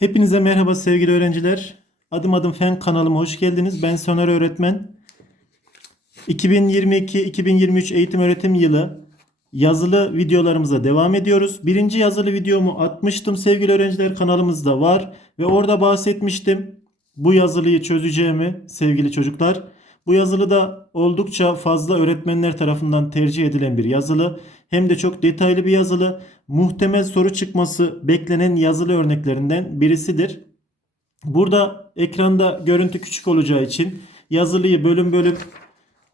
Hepinize merhaba sevgili öğrenciler. Adım adım fen kanalıma hoş geldiniz. Ben Soner öğretmen. 2022-2023 eğitim öğretim yılı yazılı videolarımıza devam ediyoruz. Birinci yazılı videomu atmıştım sevgili öğrenciler kanalımızda var ve orada bahsetmiştim bu yazılıyı çözeceğimi sevgili çocuklar. Bu yazılı da oldukça fazla öğretmenler tarafından tercih edilen bir yazılı. Hem de çok detaylı bir yazılı. Muhtemel soru çıkması beklenen yazılı örneklerinden birisidir. Burada ekranda görüntü küçük olacağı için yazılıyı bölüm bölüm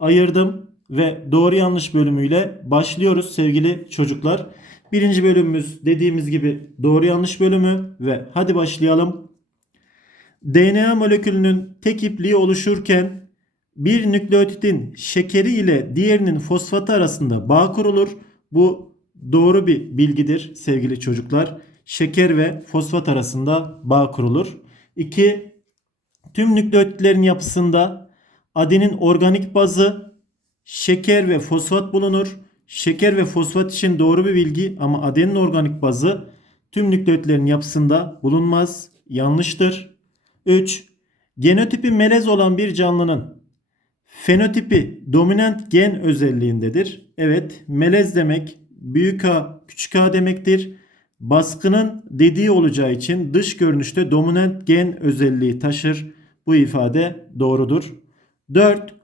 ayırdım ve doğru yanlış bölümüyle başlıyoruz sevgili çocuklar. Birinci bölümümüz dediğimiz gibi doğru yanlış bölümü ve hadi başlayalım. DNA molekülünün tek ipliği oluşurken bir nükleotitin şekeri ile diğerinin fosfatı arasında bağ kurulur. Bu doğru bir bilgidir sevgili çocuklar. Şeker ve fosfat arasında bağ kurulur. 2. Tüm nükleotitlerin yapısında adenin organik bazı, şeker ve fosfat bulunur. Şeker ve fosfat için doğru bir bilgi ama adenin organik bazı tüm nükleotitlerin yapısında bulunmaz. Yanlıştır. 3. Genotipi melez olan bir canlının fenotipi dominant gen özelliğindedir. Evet, melez demek büyük A, küçük a demektir. Baskının dediği olacağı için dış görünüşte dominant gen özelliği taşır. Bu ifade doğrudur. 4.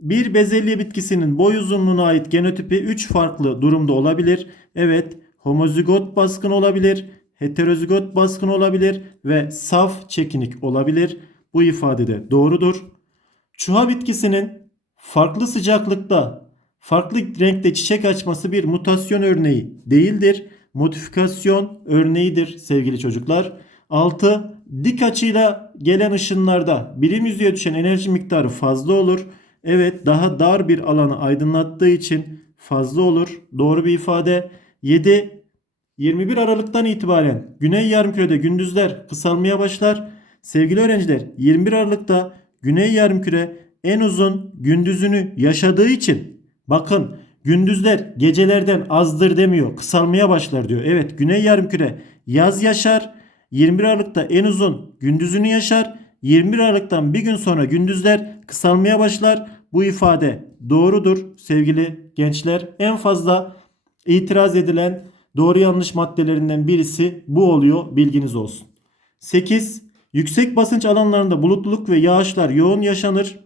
Bir bezelye bitkisinin boy uzunluğuna ait genotipi 3 farklı durumda olabilir. Evet, homozigot baskın olabilir, heterozigot baskın olabilir ve saf çekinik olabilir. Bu ifade de doğrudur. Çuha bitkisinin farklı sıcaklıkta, farklı renkte çiçek açması bir mutasyon örneği değildir. Modifikasyon örneğidir sevgili çocuklar. 6. Dik açıyla gelen ışınlarda birim yüzeye düşen enerji miktarı fazla olur. Evet daha dar bir alanı aydınlattığı için fazla olur. Doğru bir ifade. 7. 21 Aralık'tan itibaren Güney Yarımküre'de gündüzler kısalmaya başlar. Sevgili öğrenciler 21 Aralık'ta Güney Yarımküre en uzun gündüzünü yaşadığı için bakın gündüzler gecelerden azdır demiyor kısalmaya başlar diyor. Evet Güney Yarımküre yaz yaşar 21 Aralık'ta en uzun gündüzünü yaşar 21 Aralık'tan bir gün sonra gündüzler kısalmaya başlar. Bu ifade doğrudur sevgili gençler. En fazla itiraz edilen doğru yanlış maddelerinden birisi bu oluyor bilginiz olsun. 8. Yüksek basınç alanlarında bulutluluk ve yağışlar yoğun yaşanır.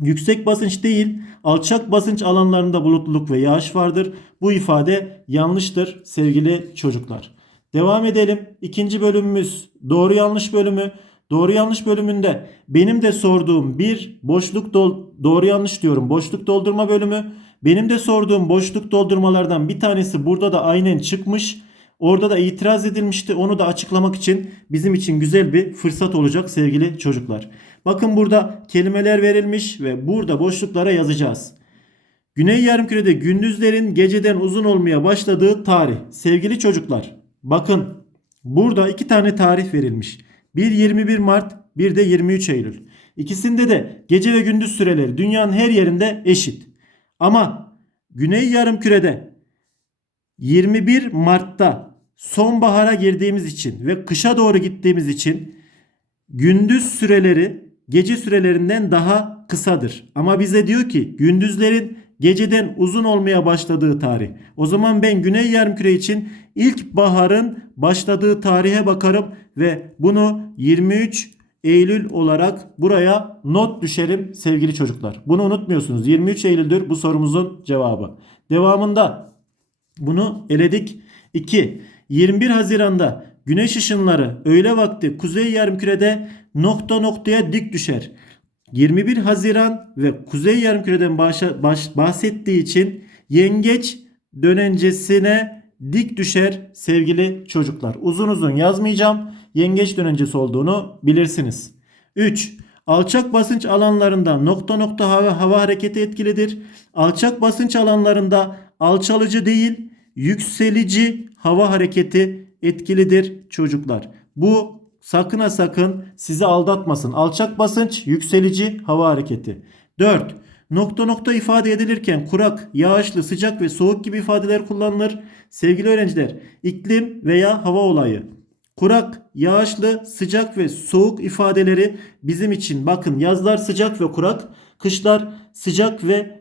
Yüksek basınç değil, alçak basınç alanlarında bulutluluk ve yağış vardır. Bu ifade yanlıştır sevgili çocuklar. Devam edelim. İkinci bölümümüz doğru yanlış bölümü. Doğru yanlış bölümünde benim de sorduğum bir boşluk dol doğru yanlış diyorum. Boşluk doldurma bölümü. Benim de sorduğum boşluk doldurmalardan bir tanesi burada da aynen çıkmış. Orada da itiraz edilmişti. Onu da açıklamak için bizim için güzel bir fırsat olacak sevgili çocuklar. Bakın burada kelimeler verilmiş ve burada boşluklara yazacağız. Güney Yarımküre'de gündüzlerin geceden uzun olmaya başladığı tarih. Sevgili çocuklar, bakın burada iki tane tarih verilmiş. Bir 21 Mart, bir de 23 Eylül. İkisinde de gece ve gündüz süreleri dünyanın her yerinde eşit. Ama Güney Yarımküre'de 21 Mart'ta sonbahara girdiğimiz için ve kışa doğru gittiğimiz için gündüz süreleri gece sürelerinden daha kısadır. Ama bize diyor ki gündüzlerin geceden uzun olmaya başladığı tarih. O zaman ben Güney Yarımküre için ilk baharın başladığı tarihe bakarım ve bunu 23 Eylül olarak buraya not düşerim sevgili çocuklar. Bunu unutmuyorsunuz. 23 Eylül'dür bu sorumuzun cevabı. Devamında bunu eledik. 2. 21 Haziran'da güneş ışınları öğle vakti kuzey yarımkürede nokta noktaya dik düşer. 21 Haziran ve kuzey yarımküreden bahsettiği için yengeç dönencesine dik düşer sevgili çocuklar. Uzun uzun yazmayacağım. Yengeç dönencesi olduğunu bilirsiniz. 3. Alçak basınç alanlarında nokta nokta hava, hava hareketi etkilidir. Alçak basınç alanlarında alçalıcı değil yükselici hava hareketi etkilidir çocuklar. Bu sakın ha sakın sizi aldatmasın. Alçak basınç yükselici hava hareketi. 4. Nokta nokta ifade edilirken kurak, yağışlı, sıcak ve soğuk gibi ifadeler kullanılır. Sevgili öğrenciler, iklim veya hava olayı Kurak, yağışlı, sıcak ve soğuk ifadeleri bizim için bakın yazlar sıcak ve kurak, kışlar sıcak ve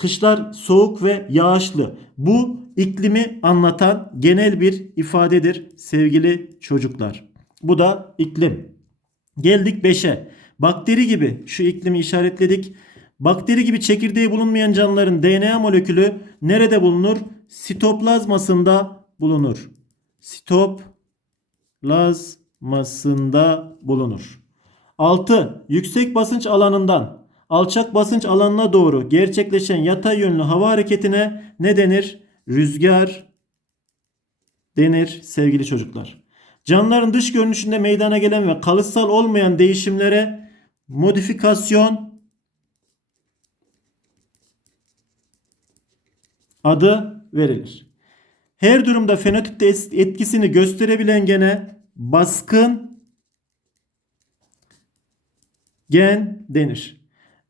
kışlar soğuk ve yağışlı. Bu iklimi anlatan genel bir ifadedir sevgili çocuklar. Bu da iklim. Geldik 5'e. Bakteri gibi şu iklimi işaretledik. Bakteri gibi çekirdeği bulunmayan canlıların DNA molekülü nerede bulunur? Sitoplazmasında bulunur. Sitoplazmasında bulunur. 6. Yüksek basınç alanından alçak basınç alanına doğru gerçekleşen yatay yönlü hava hareketine ne denir? Rüzgar denir sevgili çocuklar. Canlıların dış görünüşünde meydana gelen ve kalıtsal olmayan değişimlere modifikasyon adı verilir. Her durumda fenotipte etkisini gösterebilen gene baskın gen denir.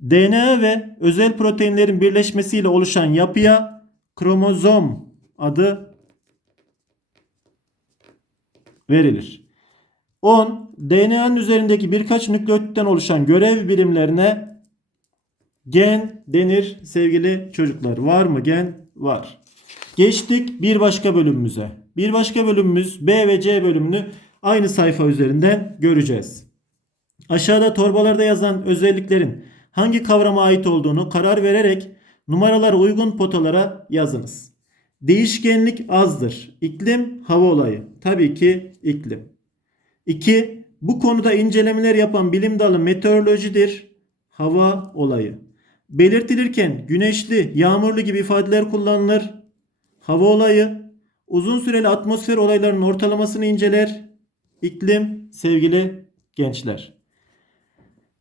DNA ve özel proteinlerin birleşmesiyle oluşan yapıya kromozom adı verilir. 10. DNA'nın üzerindeki birkaç nükleotitten oluşan görev birimlerine gen denir sevgili çocuklar. Var mı gen? Var. Geçtik bir başka bölümümüze. Bir başka bölümümüz B ve C bölümünü aynı sayfa üzerinden göreceğiz. Aşağıda torbalarda yazan özelliklerin hangi kavrama ait olduğunu karar vererek numaralara uygun potalara yazınız. Değişkenlik azdır. İklim hava olayı. Tabii ki iklim. 2. Bu konuda incelemeler yapan bilim dalı meteorolojidir. Hava olayı. Belirtilirken güneşli, yağmurlu gibi ifadeler kullanılır. Hava olayı. Uzun süreli atmosfer olaylarının ortalamasını inceler. İklim sevgili gençler.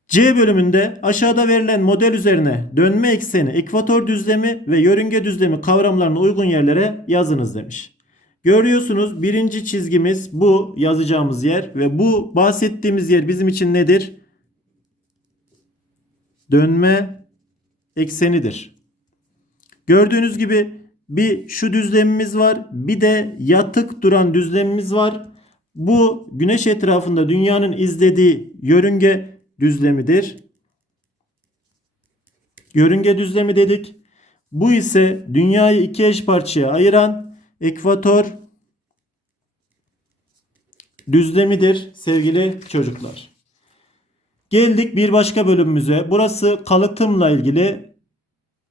C bölümünde aşağıda verilen model üzerine dönme ekseni, ekvator düzlemi ve yörünge düzlemi kavramlarına uygun yerlere yazınız demiş. Görüyorsunuz birinci çizgimiz bu yazacağımız yer ve bu bahsettiğimiz yer bizim için nedir? Dönme eksenidir. Gördüğünüz gibi bir şu düzlemimiz var, bir de yatık duran düzlemimiz var. Bu güneş etrafında dünyanın izlediği yörünge düzlemidir. Yörünge düzlemi dedik. Bu ise dünyayı iki eş parçaya ayıran ekvator düzlemidir sevgili çocuklar. Geldik bir başka bölümümüze. Burası kalıtımla ilgili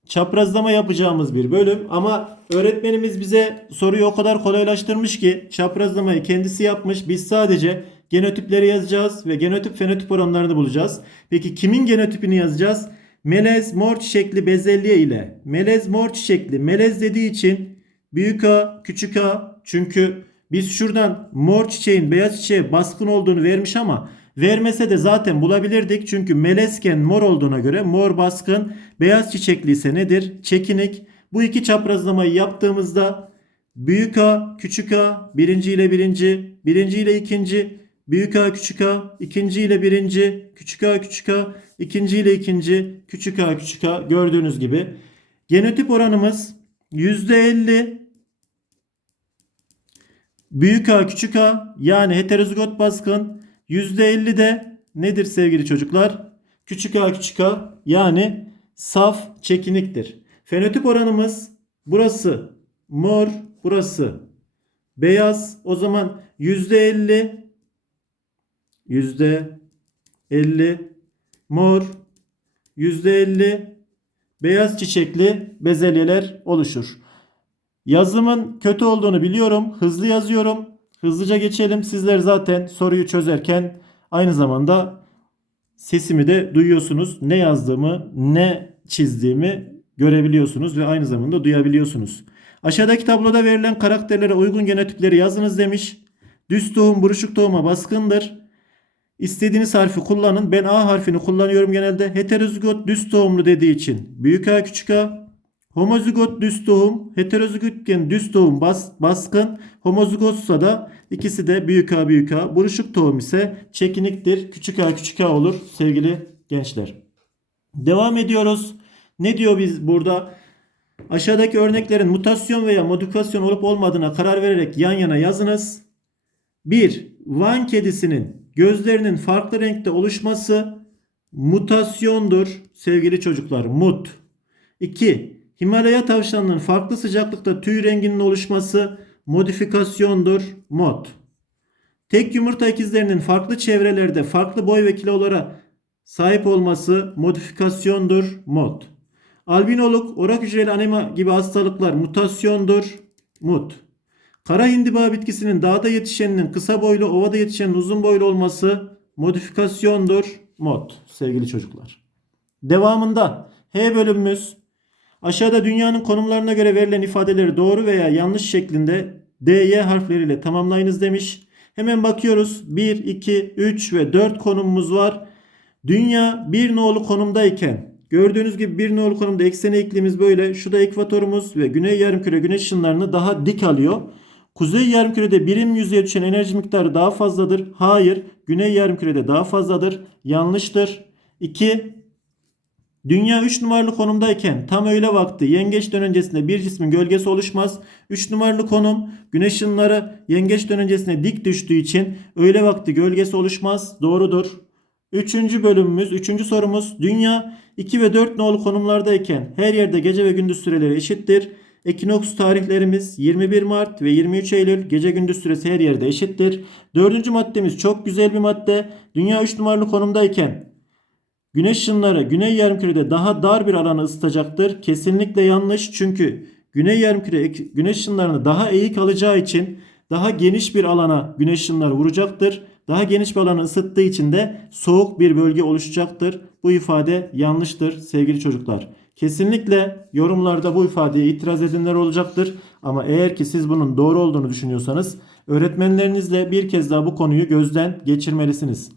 çaprazlama yapacağımız bir bölüm ama öğretmenimiz bize soruyu o kadar kolaylaştırmış ki çaprazlamayı kendisi yapmış. Biz sadece genotipleri yazacağız ve genotip fenotip oranlarını bulacağız. Peki kimin genotipini yazacağız? Melez mor çiçekli bezelye ile melez mor çiçekli melez dediği için büyük A küçük A çünkü biz şuradan mor çiçeğin beyaz çiçeğe baskın olduğunu vermiş ama vermese de zaten bulabilirdik. Çünkü melezken mor olduğuna göre mor baskın beyaz çiçekli ise nedir? Çekinik. Bu iki çaprazlamayı yaptığımızda büyük A küçük A birinci ile birinci birinci ile ikinci büyük A küçük A. İkinci ile birinci küçük A küçük A. İkinci ile ikinci küçük A küçük A. Gördüğünüz gibi. Genotip oranımız %50 büyük A küçük A. Yani heterozigot baskın. %50 de nedir sevgili çocuklar? Küçük A küçük A. Yani saf çekiniktir. Fenotip oranımız burası mor burası beyaz. O zaman %50 %50 mor %50 beyaz çiçekli bezelyeler oluşur. Yazımın kötü olduğunu biliyorum. Hızlı yazıyorum. Hızlıca geçelim. Sizler zaten soruyu çözerken aynı zamanda sesimi de duyuyorsunuz. Ne yazdığımı, ne çizdiğimi görebiliyorsunuz ve aynı zamanda duyabiliyorsunuz. Aşağıdaki tabloda verilen karakterlere uygun genotipleri yazınız demiş. Düz tohum buruşuk tohuma baskındır. İstediğiniz harfi kullanın. Ben A harfini kullanıyorum genelde. Heterozigot düz tohumlu dediği için büyük A küçük A. Homozigot düz tohum, heterozigotken düz tohum bas, baskın, homozigotsa da ikisi de büyük A büyük A. Buruşuk tohum ise çekiniktir. Küçük A küçük A olur sevgili gençler. Devam ediyoruz. Ne diyor biz burada? Aşağıdaki örneklerin mutasyon veya modifikasyon olup olmadığına karar vererek yan yana yazınız. 1. Van kedisinin gözlerinin farklı renkte oluşması mutasyondur sevgili çocuklar. Mut. 2. Himalaya tavşanının farklı sıcaklıkta tüy renginin oluşması modifikasyondur. Mod. Tek yumurta ikizlerinin farklı çevrelerde farklı boy ve kilolara sahip olması modifikasyondur. Mod. Albinoluk, orak hücreli anema gibi hastalıklar mutasyondur. Mut. Kara hindiba bitkisinin dağda yetişeninin kısa boylu, ovada yetişenin uzun boylu olması modifikasyondur. Mod sevgili çocuklar. Devamında H bölümümüz aşağıda dünyanın konumlarına göre verilen ifadeleri doğru veya yanlış şeklinde D, Y harfleriyle tamamlayınız demiş. Hemen bakıyoruz. 1, 2, 3 ve 4 konumumuz var. Dünya bir nolu konumdayken gördüğünüz gibi bir nolu konumda ekseni iklimimiz böyle. Şu da ekvatorumuz ve güney yarımküre güneş ışınlarını daha dik alıyor. Kuzey yarımkürede birim yüzeye düşen enerji miktarı daha fazladır. Hayır. Güney yarımkürede daha fazladır. Yanlıştır. 2. Dünya 3 numaralı konumdayken tam öğle vakti yengeç dönencesinde bir cismin gölgesi oluşmaz. 3 numaralı konum güneş ışınları yengeç dönencesine dik düştüğü için öğle vakti gölgesi oluşmaz. Doğrudur. Üçüncü bölümümüz, üçüncü sorumuz. Dünya 2 ve 4 nolu konumlardayken her yerde gece ve gündüz süreleri eşittir. Ekinoks tarihlerimiz 21 Mart ve 23 Eylül gece gündüz süresi her yerde eşittir. Dördüncü maddemiz çok güzel bir madde. Dünya 3 numaralı konumdayken Güneş ışınları güney yarımkürede daha dar bir alanı ısıtacaktır. Kesinlikle yanlış çünkü güney yarımküre güneş ışınlarını daha eğik alacağı için daha geniş bir alana güneş ışınları vuracaktır. Daha geniş bir alanı ısıttığı için de soğuk bir bölge oluşacaktır. Bu ifade yanlıştır sevgili çocuklar. Kesinlikle yorumlarda bu ifadeye itiraz edenler olacaktır. Ama eğer ki siz bunun doğru olduğunu düşünüyorsanız öğretmenlerinizle bir kez daha bu konuyu gözden geçirmelisiniz.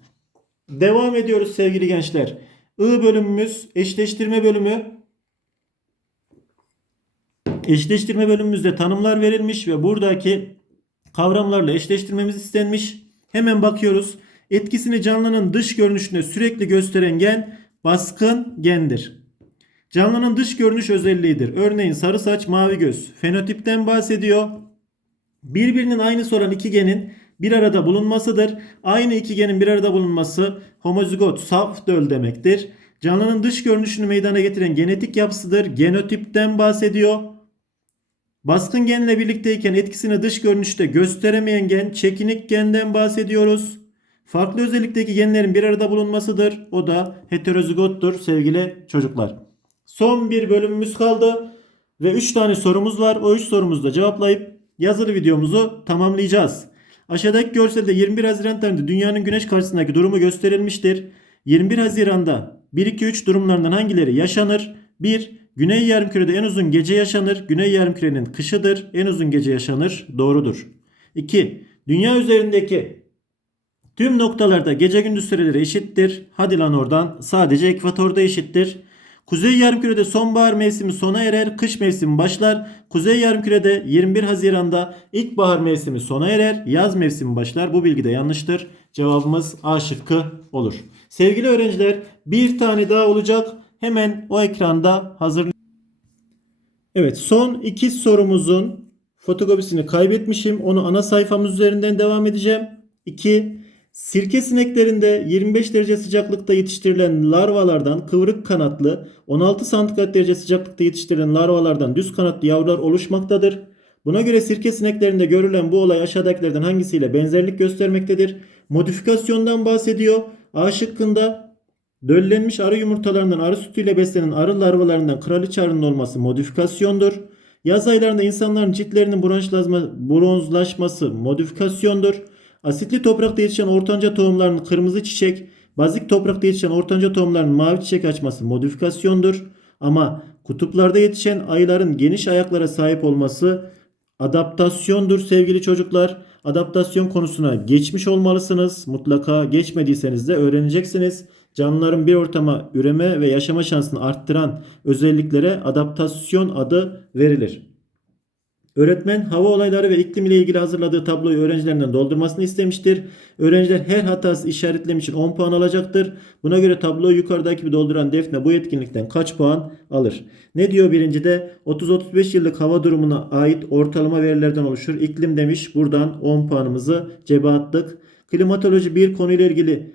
Devam ediyoruz sevgili gençler. I bölümümüz eşleştirme bölümü. Eşleştirme bölümümüzde tanımlar verilmiş ve buradaki kavramlarla eşleştirmemiz istenmiş. Hemen bakıyoruz. Etkisini canlının dış görünüşünde sürekli gösteren gen baskın gendir. Canlının dış görünüş özelliğidir. Örneğin sarı saç, mavi göz. Fenotipten bahsediyor. Birbirinin aynısı olan iki genin bir arada bulunmasıdır. Aynı iki genin bir arada bulunması homozigot, saf döl demektir. Canlının dış görünüşünü meydana getiren genetik yapısıdır. Genotipten bahsediyor. Baskın genle birlikteyken etkisini dış görünüşte gösteremeyen gen çekinik genden bahsediyoruz. Farklı özellikteki genlerin bir arada bulunmasıdır. O da heterozigottur sevgili çocuklar. Son bir bölümümüz kaldı ve 3 tane sorumuz var. O 3 sorumuzu da cevaplayıp yazılı videomuzu tamamlayacağız. Aşağıdaki görselde 21 Haziran tarihinde dünyanın güneş karşısındaki durumu gösterilmiştir. 21 Haziran'da 1-2-3 durumlarından hangileri yaşanır? 1. Güney yarımkürede en uzun gece yaşanır. Güney yarımkürenin kışıdır. En uzun gece yaşanır. Doğrudur. 2. Dünya üzerindeki tüm noktalarda gece gündüz süreleri eşittir. Hadi lan oradan. Sadece ekvatorda eşittir. Kuzey yarımkürede sonbahar mevsimi sona erer, kış mevsimi başlar. Kuzey yarımkürede 21 Haziran'da ilkbahar mevsimi sona erer, yaz mevsimi başlar. Bu bilgi de yanlıştır. Cevabımız A şıkkı olur. Sevgili öğrenciler, bir tane daha olacak. Hemen o ekranda hazır. Evet, son iki sorumuzun fotokopisini kaybetmişim. Onu ana sayfamız üzerinden devam edeceğim. 2. Sirke sineklerinde 25 derece sıcaklıkta yetiştirilen larvalardan kıvrık kanatlı, 16 santigrat derece sıcaklıkta yetiştirilen larvalardan düz kanatlı yavrular oluşmaktadır. Buna göre sirke sineklerinde görülen bu olay aşağıdakilerden hangisiyle benzerlik göstermektedir? Modifikasyondan bahsediyor. A şıkkında döllenmiş arı yumurtalarından arı sütüyle beslenen arı larvalarından kraliçe arının olması modifikasyondur. Yaz aylarında insanların ciltlerinin bronzlaşma, bronzlaşması modifikasyondur. Asitli toprakta yetişen ortanca tohumların kırmızı çiçek, bazik toprakta yetişen ortanca tohumların mavi çiçek açması modifikasyondur. Ama kutuplarda yetişen ayıların geniş ayaklara sahip olması adaptasyondur sevgili çocuklar. Adaptasyon konusuna geçmiş olmalısınız. Mutlaka geçmediyseniz de öğreneceksiniz. Canlıların bir ortama üreme ve yaşama şansını arttıran özelliklere adaptasyon adı verilir. Öğretmen hava olayları ve iklim ile ilgili hazırladığı tabloyu öğrencilerinden doldurmasını istemiştir. Öğrenciler her hatası işaretlem için 10 puan alacaktır. Buna göre tabloyu yukarıdaki gibi dolduran Defne bu etkinlikten kaç puan alır? Ne diyor birincide? 30-35 yıllık hava durumuna ait ortalama verilerden oluşur. İklim demiş. Buradan 10 puanımızı cebe attık. Klimatoloji bir konuyla ilgili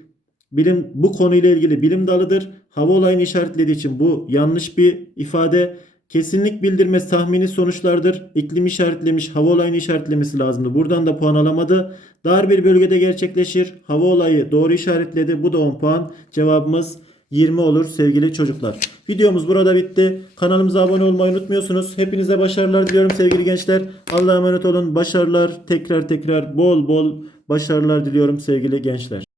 bilim bu konuyla ilgili bilim dalıdır. Hava olayını işaretlediği için bu yanlış bir ifade. Kesinlik bildirmez tahmini sonuçlardır. İklim işaretlemiş, hava olayını işaretlemesi lazımdı. Buradan da puan alamadı. Dar bir bölgede gerçekleşir. Hava olayı doğru işaretledi. Bu da 10 puan. Cevabımız 20 olur sevgili çocuklar. Videomuz burada bitti. Kanalımıza abone olmayı unutmuyorsunuz. Hepinize başarılar diliyorum sevgili gençler. Allah'a emanet olun. Başarılar. Tekrar tekrar bol bol başarılar diliyorum sevgili gençler.